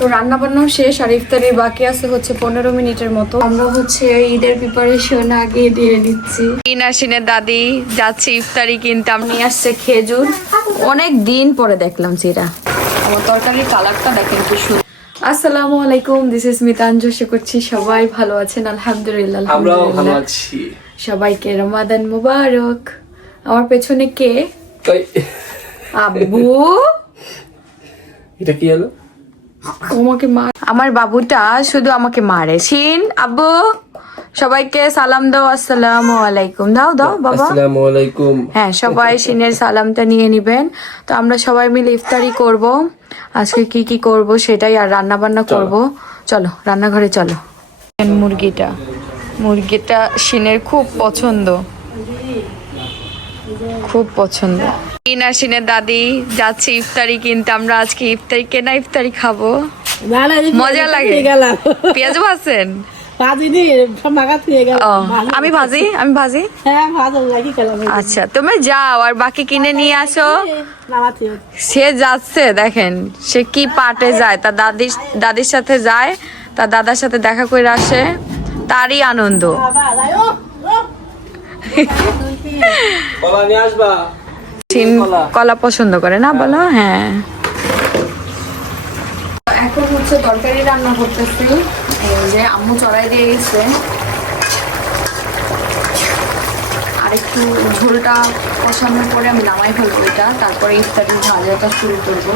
তো রান্না বান্না শেষ আর ইফতারি বাকি আছে হচ্ছে 15 মিনিটের মতো। আমরা হচ্ছে ঈদের প্রিপারেশন আগে দিয়ে নিচ্ছি। নাসিনের দাদি যাচ্ছে ইফতারি কিনতে, আমি নিয়ে আসছে খেজুর। অনেক দিন পরে দেখলাম চিরা। আমার তরকারির কালারটা দেখেন কি সুন্দর। আসসালামু আলাইকুম, দিস ইজ মিতাঞ্জু। আশা করছি সবাই ভালো আছেন। আলহামদুলিল্লাহ আমরাও ভালো আছি। সবাইকে রমাদান মুবারক। আমার পেছনে কে? আব্বু। এটা কি হলো? আমাকে মার। আমার বাবুটা শুধু আমাকে মারে। শিন আব্বু সবাইকে সালাম দাও। আসসালামু আলাইকুম দাও দাও বাবা। আসসালামু আলাইকুম। হ্যাঁ, সবাই শিনের সালামটা নিয়ে নিবেন। তো আমরা সবাই মিলে ইফতারি করব। আজকে কি কি করব সেটাই, আর রান্না বান্না করব। চলো রান্নাঘরে চলো। মুরগিটা শিনের খুব পছন্দ, খুব পছন্দ। শিনের দাদি যাচ্ছে ইফতারি কিনতে। আমরা আজকে ইফতারি কেনা ইফতারি খাবো। মজা লাগে। পেঁয়াজ ভাজছেন? আমি ভাজি। আচ্ছা, তুমি যাও আর বাকি কিনে নিয়ে আসো। সে যাচ্ছে, দেখেন সে কি পাটে যায়, তার দাদির সাথে যায়, তার দাদার সাথে দেখা করে আসে, তারই আনন্দ। কলা পছন্দ করে না বলো? হ্যাঁ, এখন হচ্ছে তরকারি রান্না করতেছি। এই যে আম্মু চড়াই দিয়ে গেছে, আর একটু ঝোলটা কষানোর পরে আমি নামাই ফেলবো এটা, তারপরে ইফতারি ভাজাটা শুরু করবো।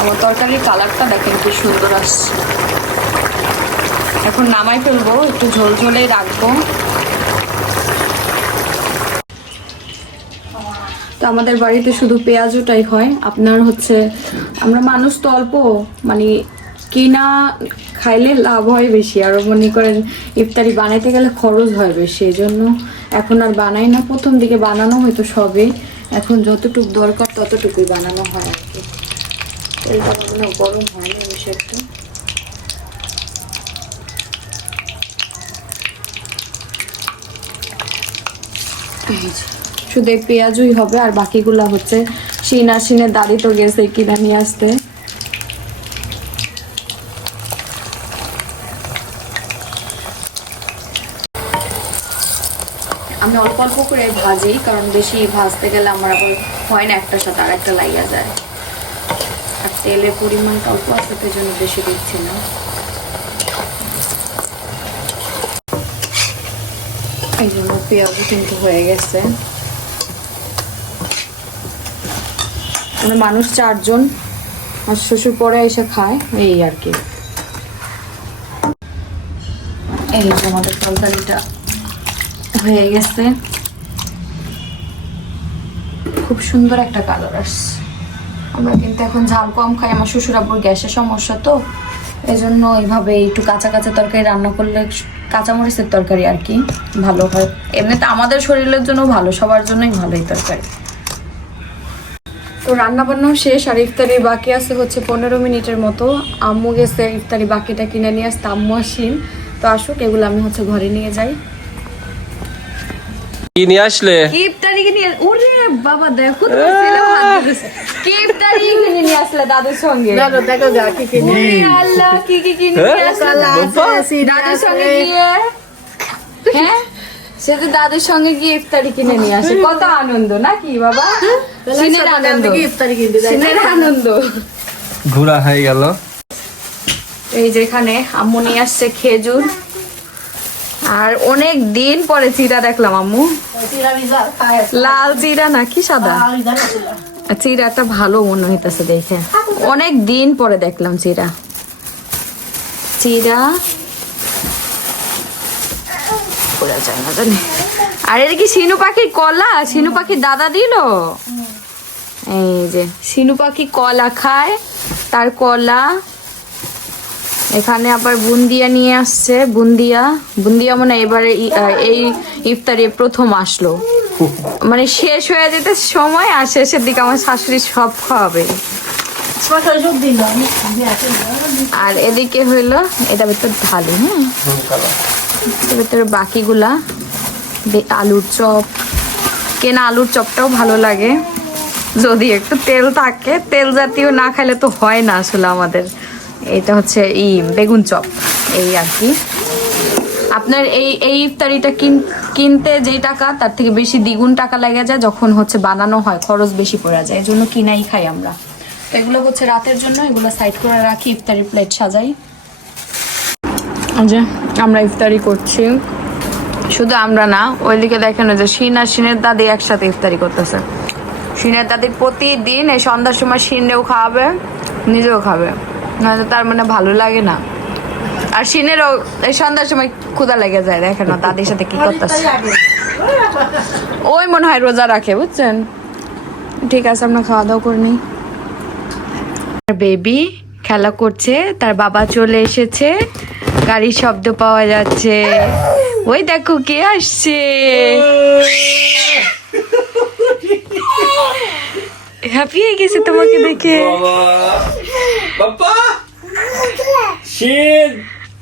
আমার তরকারির কালারটা দেখেন কি সুন্দর আসছে। এখন নামাই ফেলবো, একটু ঝোল ঝোলেই রাখবো। তো আমাদের বাড়িতে শুধু পেঁয়াজটাই হয়। আপনার হচ্ছে আমরা মানুষ তো অল্প, মানে কিনা খাইলে লাভ হয় বেশি, আর মনে করেন ইফতারি বানাইতে গেলে খরচ হয় বেশি, এই জন্য এখন আর বানাই না। প্রথম দিকে বানানো হয়তো সবে, এখন যতটুকু দরকার ততটুকুই বানানো হয় আর কি। তেলটা মনে গরম হয়নি বেশি একটু। শুধু পেঁয়াজই হবে, আর বাকিগুলা হচ্ছে শিনের দাদি তো গেছে কিনা নিয়ে আসতে। আমি অল্প অল্প করে ভাজি, কারণ বেশি ভাজতে গেলে আমার আবার হয় না, একটার সাথে আর একটা লাইয়া যায়। আর তেলের পরিমাণটা অল্প আছে, সেই জন্য বেশি দিচ্ছি না। এই জন্য পেঁয়াজ কিন্তু হয়ে গেছে। মানে মানুষ 4 জন, আর শ্বশুর পরে এসে খায়, এই আর কি। এই যে আমাদের তরকারিটা হয়ে গেছে, খুব সুন্দর একটা কালার আসছে। আমরা কিন্তু এখন ঝাল কম খাই, আমার শ্বশুর আব্বুর গ্যাসের সমস্যা, তো এই জন্য এইভাবে একটু কাঁচা কাঁচা তরকারি রান্না করলে, কাঁচামরিচের তরকারি আর কি ভালো হয়। এমনিতে আমাদের শরীরের জন্য ভালো, সবার জন্যই ভালো এই তরকারি। তো রান্না বান্না শেষ আর ইফতারি বাকি আছে হচ্ছে 15 মিনিটের মতো। আম্মু গেছে ইফতারি বাকিটা কিনে নিয়ে আসতে, আম্মু আসিন। তো আসুক, এগুলো আমি হচ্ছে ঘরে নিয়ে যাই। কি নিয়ে আসলে? কি ইফতারি কিনে? ওরে বাবা, দেখো তো ছেলে ভাত দিতেছে। কি ইফতারি কিনে নিয়ে আসলে দাদুর সঙ্গে? দেখো যা কি কিনে। ওরে আল্লাহ, কি কি কিনে নিয়ে আসলে দাদুর সঙ্গে গিয়ে? হ্যাঁ, সে তো দাদুর সঙ্গে গিয়ে ইফতারি কিনে নিয়ে আসে। কত আনন্দ নাকি বাবা? সিনের আনন্দ, সিনের আনন্দ ঘোরা হয়ে গেল। এই যেখানে আম্মু নিয়ে আসছে খেজুর, আর অনেক দিন পরে চিরা দেখলাম আম্মু। লাল চিরা নাকি সাদা? চিরাটা ভালো মনে হইতেছে দেখে, অনেক দিন পরে দেখলাম চিরা। আর এটা কি শিনু পাখির কলা? শিনু পাখির দাদা দিল। এই যে শিনু পাখি কলা খায়, তার কলা। এখানে আবার বুন্দিয়া নিয়ে আসছে, বুন্দিয়া মানে এবারে এই ইফতারে প্রথম আসলো, মানে শেষ হয়ে যেতে সময়, আর শেষের দিকে আমার শাশুড়ি সব খাওয়াবে। আর এদিকে হইলো এটা ভিতর ঢালি, হ্যাঁ ভিতরে বাকিগুলা আলুর চপ, কেনা আলুর চপটাও ভালো লাগে যদি একটু তেল থাকে। তেল জাতীয় না খেলে তো হয় না আসলে আমাদের। এটা হচ্ছে বেগুন চপ, এই আর কি। আপনার এই ইফতারিটা কিনতে যেই টাকা তার থেকে বেশি দ্বিগুণ টাকা লেগে যায় যখন হচ্ছে বানানো হয়, খরচ বেশি পড়ে যায়, এই জন্য কিনাই খাই আমরা। তো এগুলো হচ্ছে রাতের জন্য, এগুলো সাইড করে রাখি, ইফতারি প্লেট সাজাই। যে আমরা ইফতারি করছি, শুধু আমরা না, ওইদিকে দেখেন যে শিন আর শিনের দাদি একসাথে ইফতারি করতেছে। শিনের দাদির প্রতিদিন এই সন্ধ্যার সময় শিনেও খাওয়াবে, নিজেও খাবে, নয়তো তার মানে ভালো লাগে না। আর শিনেরও এই সন্ধ্যার সময় ক্ষুধা লেগে যায়, দেখেন না দাদির সাথে কি করতেছে। ওই মনে হয় রোজা রাখে, বুঝছেন। ঠিক আছে, আমরা খাওয়া দাওয়া করে নিই। বেবি খেলা করছে, তার বাবা চলে এসেছে, গাড়ির শব্দ পাওয়া যাচ্ছে। ওই দেখো কে আসছে, হ্যাপি হয়ে গেছে তোমাকে দেখে।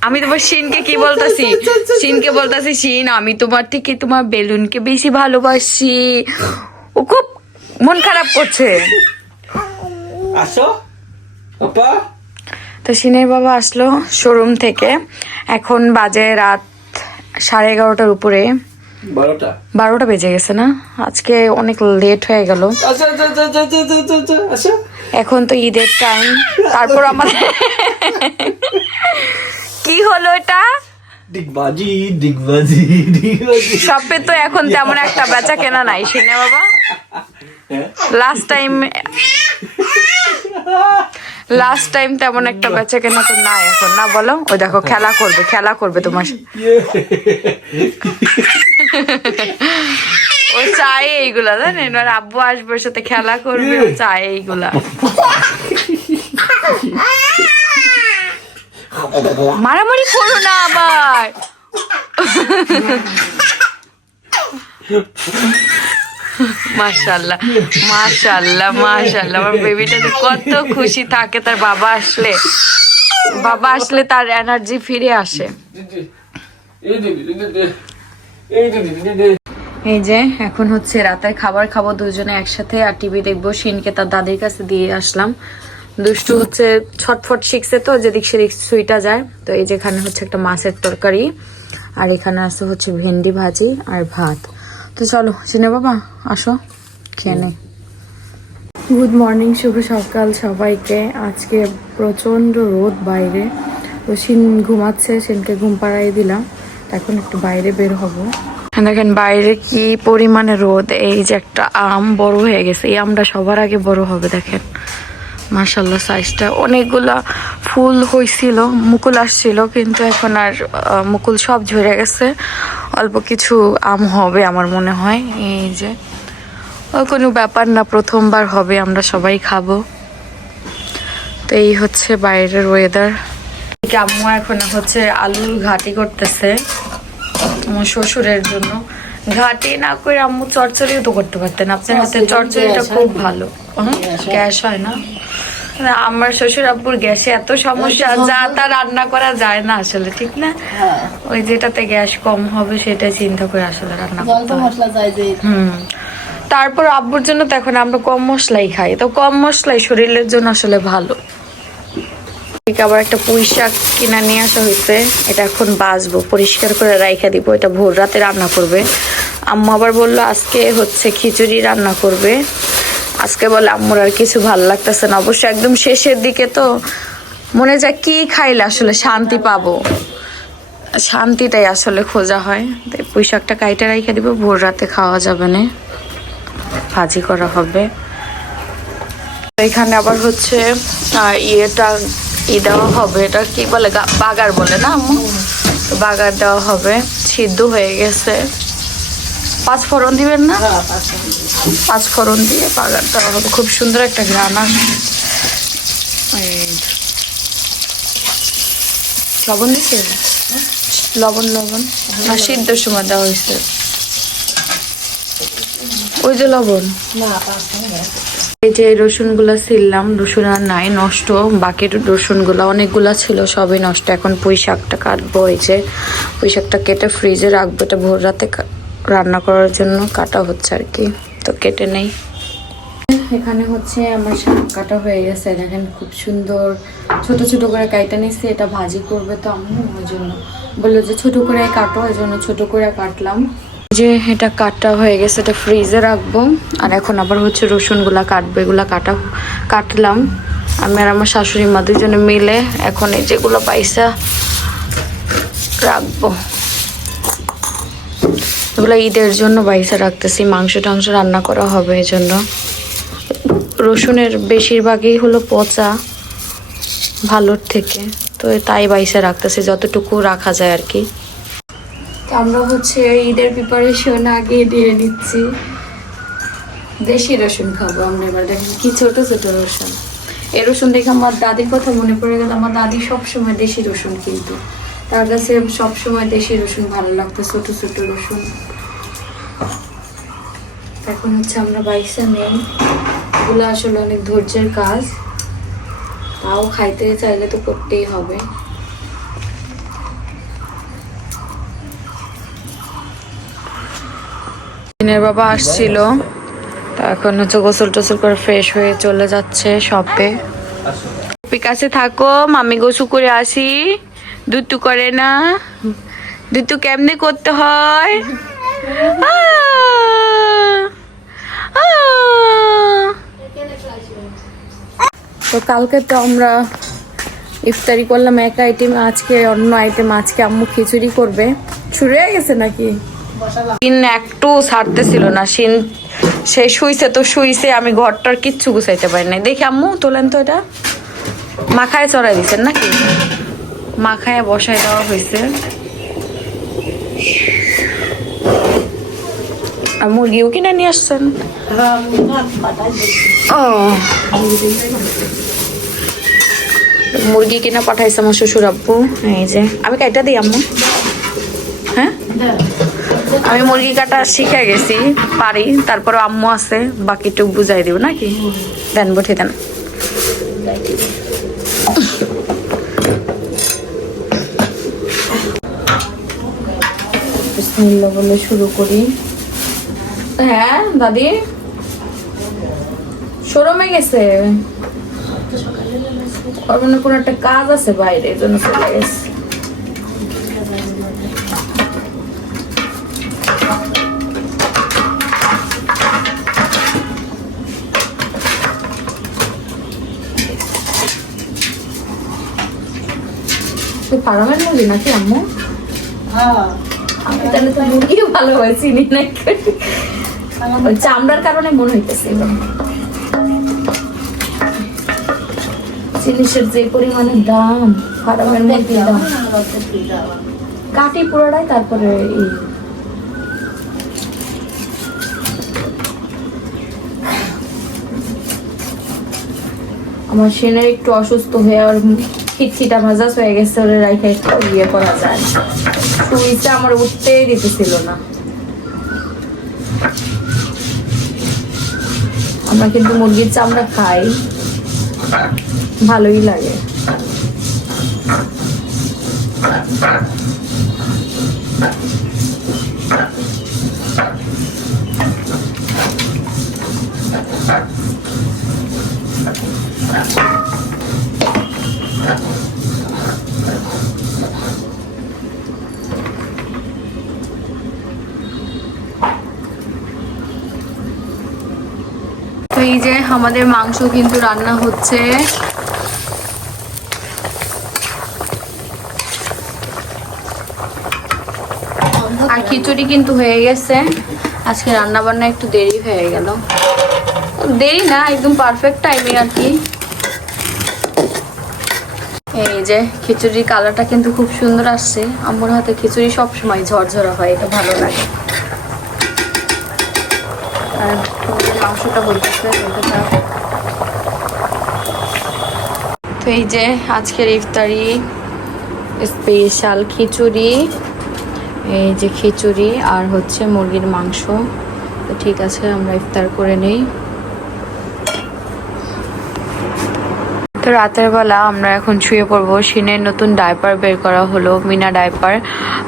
আমি তোমার শিনকে কি বলতাছি, শিনকে বলতাছি, শিন আমি তোমার থেকে তোমার বেলুনকে বেশি ভালোবাসি। ও খুব মন খারাপ করছে। আসো পাপা। তো শিনের বাবা আসলো শোরুম থেকে, এখন বাজে রাত 11:30 উপরে। 12টা বেজে গেছে না, আজকে অনেক লেট হয়ে গেল। এখন তো ঈদের টাইম, তারপর আমাদের কি হলো এটা, ডিগবাজি ডিগবাজি ডিগবাজি। শপে তো এখন তেমন একটা বেচা কেনা নাই শিনে বাবা। লাস্ট টাইম তেমন একটা বেচা কেনা তো নাই এখন, না বলো। ওই দেখো খেলা করবে তোমার। ও চায় এইগুলা, জানেন, আর আব্বু আসবে সাথে খেলা করবে, ও চায় এইগুলা। মারামারি করো না আবার। মাশাআল্লাহ মাশাআল্লাহ মাশাআল্লাহ, আমার বেবিটা কত খুশি থাকে তার বাবা আসলে তার এনার্জি ফিরে আসে। এই যে এখন হচ্ছে রাতের খাবার খাবো দুজনে একসাথে, আর টিভি দেখবো। শিনকে তার দাদির কাছে দিয়ে আসলাম, দুষ্টু হচ্ছে ছটফট শিখছে তো, যেদিক সেদিক সুইটা যায়। তো এই যেখানে হচ্ছে একটা মাছের তরকারি, আর এখানে আছে হচ্ছে ভেন্ডি ভাজি আর ভাত। তো চলো চিনে বাবা আসো খেয়ে নে। গুড মর্নিং, শুভ সকাল সবাইকে। আজকে প্রচন্ড রোদ বাইরে, তো শিন ঘুমাচ্ছে, শিনকে ঘুম পাড়াই দিলাম, এখন একটু বাইরে বের হব। দেখেন বাইরে কি পরিমাণে রোদ। এই যে একটা আম বড় হয়ে গেছে, এই আমটা সবার আগে বড় হবে, দেখেন মাশাআল্লাহ সাইজটা। অনেকগুলা ফুল হয়েছিল, মুকুল আসছিল, কিন্তু এখন আর মুকুল সব ঝরে গেছে, অল্প কিছু আম হবে আমার মনে হয়। এই যে কোনো ব্যাপার না, প্রথমবার হবে, আমরা সবাই খাবো। তো এই হচ্ছে বাইরের ওয়েদার। আম্মু এখন হচ্ছে আলুর ঘাটি করতেছে আমার শ্বশুরের জন্য। ঘাটি না করে আম্মু চচ্চড়িও তো করতে পারতেন, আপনার হাতে চচ্চড়িটা খুব ভালো। গ্যাস হয় না, আমার শ্বশুর আব্বুর গ্যাসে এত সমস্যা, যা তা রান্না করা যায় না আসলে, ঠিক না? ওই যেটাতে গ্যাস কম হবে সেটা চিন্তা করে আসলে রান্না করতে হয়। তারপর আব্বুর জন্য তো এখন আমরা কম মশলাই খাই, তো কম মশলাই শরীরের জন্য আসলে ভালো। আবার একটা পুঁই শাক কিনা নিয়ে আসা হয়েছে, এটা এখন বাছবো, পরিষ্কার করে রাইখা দিব, এটা ভোর রাতে রান্না করবে। আম্মু আবার বললো আজকে হচ্ছে খিচুড়ি রান্না করবে। আজকে বলে আম্মুর আর কিছু ভালো লাগতেছে না, অবশ্য একদম শেষের দিকে তো মনে যায় কি খাইলে আসলে শান্তি পাবো, শান্তিটাই আসলে খোঁজা হয়। পুঁই শাকটা কাইটে রাইখা দিব, ভোর রাতে খাওয়া যাবে না, ভাজি করা হবে। এখানে আবার হচ্ছে ইয়েটা দেওয়া হবে, এটা কি বলে, বাগার বলে না আম্মু, তো বাগার দেওয়া হবে। সিদ্ধ হয়ে গেছে, 5 ফোড়ন দিবেন না? 5 ফোড়ন দিয়ে বাগার দেওয়া হবে, খুব সুন্দর একটা ঘ্রাণ আসে। লবণ দিচ্ছে, লবণ না সিদ্ধর সময় দেওয়া হয়েছে, ওই যে লবণ। এই যে রসুন গুলা ছিললাম, রসুন আর নাই, নষ্ট, বাকি রসুন গুলা অনেকগুলা ছিল, সবই নষ্ট। এখন পুঁই শাকটা কাটবো, এই যে পুঁই শাকটা কেটে ফ্রিজে রাখবো, এটা ভোর রাতে রান্না করার জন্য কাটা হচ্ছে আর কি, তো কেটে নেই। এখানে হচ্ছে আমার শাক কাটা হয়ে গেছে, দেখেন খুব সুন্দর ছোট ছোট করে কাইটা নিচ্ছে। এটা ভাজি করবে তো আম্মু, ওই জন্য বললো যে ছোট করে কাটো, এই জন্য ছোট করে কাটলাম। যে এটা কাটা হয়ে গেছে, এটা ফ্রিজে রাখবো। আর এখন আবার হচ্ছে রসুনগুলা কাটবে, এগুলা কাটলাম আমি আর আমার শাশুড়ি মা দুজনে মিলে। এখন এই যেগুলো পাইসা রাখবো, এগুলো ঈদের জন্য বাইসা রাখতেছি, মাংস টাংস রান্না করা হবে এই জন্য। রসুনের বেশিরভাগই হলো পচা ভালোর থেকে, তো তাই বাইসা রাখতেছি যতটুকু রাখা যায় আর কি। আমরা হচ্ছে ঈদের প্রিপারেশন আগে দিয়ে নিচ্ছি। দেশি রসুন খাবো আমরা এবার, দেখেন কি ছোট ছোট রসুন। এই রসুন দেখে আমার দাদির কথা মনে পড়ে গেল। আমার দাদি সবসময় দেশি রসুন, কিন্তু তার কাছে সবসময় দেশি রসুন ভালো লাগতো, ছোট ছোট রসুন। এখন হচ্ছে আমরা বাইসা নেই, এগুলো আসলে অনেক ধৈর্যের কাজ, তাও খাইতে চাইলে তো করতেই হবে। দিনের বাবা আসছিল, তা এখন হচ্ছে গোসল টোসল করে ফ্রেশ হয়ে চলে যাচ্ছে শপে। কাছে থাকো, মামি গোসু করে আসি। দুতু করে না, দুতু কেমনে করতে হয়। তো কালকে তো আমরা ইফতারি করলাম এক আইটেম, আজকে অন্য আইটেম। আজকে আম্মু খিচুড়ি করবে। শুরু হয়ে গেছে নাকি? সিন একটু ছাড়তেছিল না, সিন সে শুইছে তো শুইছে, আমি ঘরটার কিচ্ছু গুছাইতে পারি নাই। দেখি আম্মু তোলেন তো, এটা মাখায় চড়াই দিচ্ছেন নাকি? মাখায় বসাই দেওয়া হয়েছে। আর মুরগিও কিনে নিয়ে আসছেন? ও, মুরগি কিনা পাঠাইছে আমার শ্বশুর আব্বু। এই যে আমি কাইটা দিই আম্মু। হ্যাঁ, আমি মুরগি কাটা শিখে গেছি, পারি। তারপরে আম্মু আছে, বাকিটুক বুঝাই দিব নাকি? দেন বঠে দেন। বিসমিল্লাহ বলে শুরু করি। হ্যাঁ দাদি শোরুমে গেছে, ওর মনে কোনো একটা কাজ আছে বাইরে, এই জন্য চলে গেছে। ফার্মের মুরগি নাকি আম্মু? আমি তাহলে তো মুরগিও ভালো হয়েছি নাকি, চামড়ার কারণে মনে হইতেছে। জিনিসের যে পরিমাণে দাম, ফার্মের মুরগির দাম। কাটি পুরোটাই, তারপরে আমার সেনের একটু অসুস্থ হয়ে আর খিটখিটা মেজাজ হয়ে গেছে, ওরে রাইখে একটু ইয়ে করা যায়। শুইছে, আমার উঠতেই দিতেছিল না। আমরা কিন্তু মুরগির চামড়া খাই, ভালোই লাগে। তো এই যে আমাদের মাংস কিন্তু রান্না হচ্ছে। আর খিচুড়ি কিন্তু হয়ে গেছে। আজকে রান্না বান্না একটু দেরি হয়ে গেল, দেরি না, একদম পারফেক্ট টাইমে আর কি। এই যে খিচুড়ির কালারটা কিন্তু খুব সুন্দর আসছে। আম্মুর হাতে খিচুড়ি সবসময় ঝরঝরা হয়, এটা ভালো লাগে। আর মাংসটা বলতেছে। তো এই যে আজকের ইফতারি স্পেশাল খিচুড়ি, এই যে খিচুড়ি আর হচ্ছে মুরগির মাংস। তো ঠিক আছে, আমরা ইফতার করে নেই। তো রাতের বেলা আমরা এখন শুয়ে পড়বো। শিনের নতুন ডাইপার বের করা হলো, মিনা ডাইপার।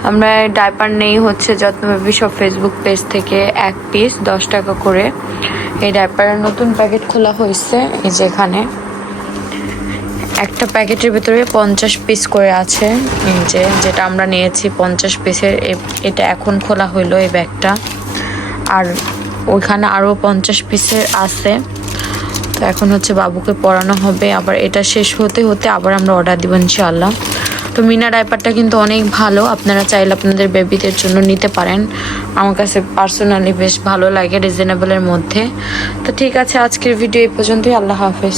আমরা ডাইপার নেই হচ্ছে যত্নভাবে সব ফেসবুক পেজ থেকে 1 পিস 10 টাকা করে। এই ডাইপারের নতুন প্যাকেট খোলা হয়েছে। এই যে এখানে একটা প্যাকেটের ভিতরে 50 পিস করে আছে। এই যে যেটা আমরা নিয়েছি 50 পিসের, এটা এখন খোলা হইলো এই ব্যাগটা। আর ওইখানে আরও 50 পিসের আছে। তো এখন হচ্ছে বাবুকে পড়ানো হবে, আবার এটা শেষ হতে হতে আবার আমরা অর্ডার দিব ইনশাআল্লাহ। তো মিনা ডাইপারটা কিন্তু অনেক ভালো, আপনারা চাইলে আপনাদের বেবিদের জন্য নিতে পারেন। আমার কাছে পার্সোনালি বেশ ভালো লাগে, রিজনেবলের মধ্যে। তো ঠিক আছে, আজকের ভিডিও এই পর্যন্তই। আল্লাহ হাফেজ।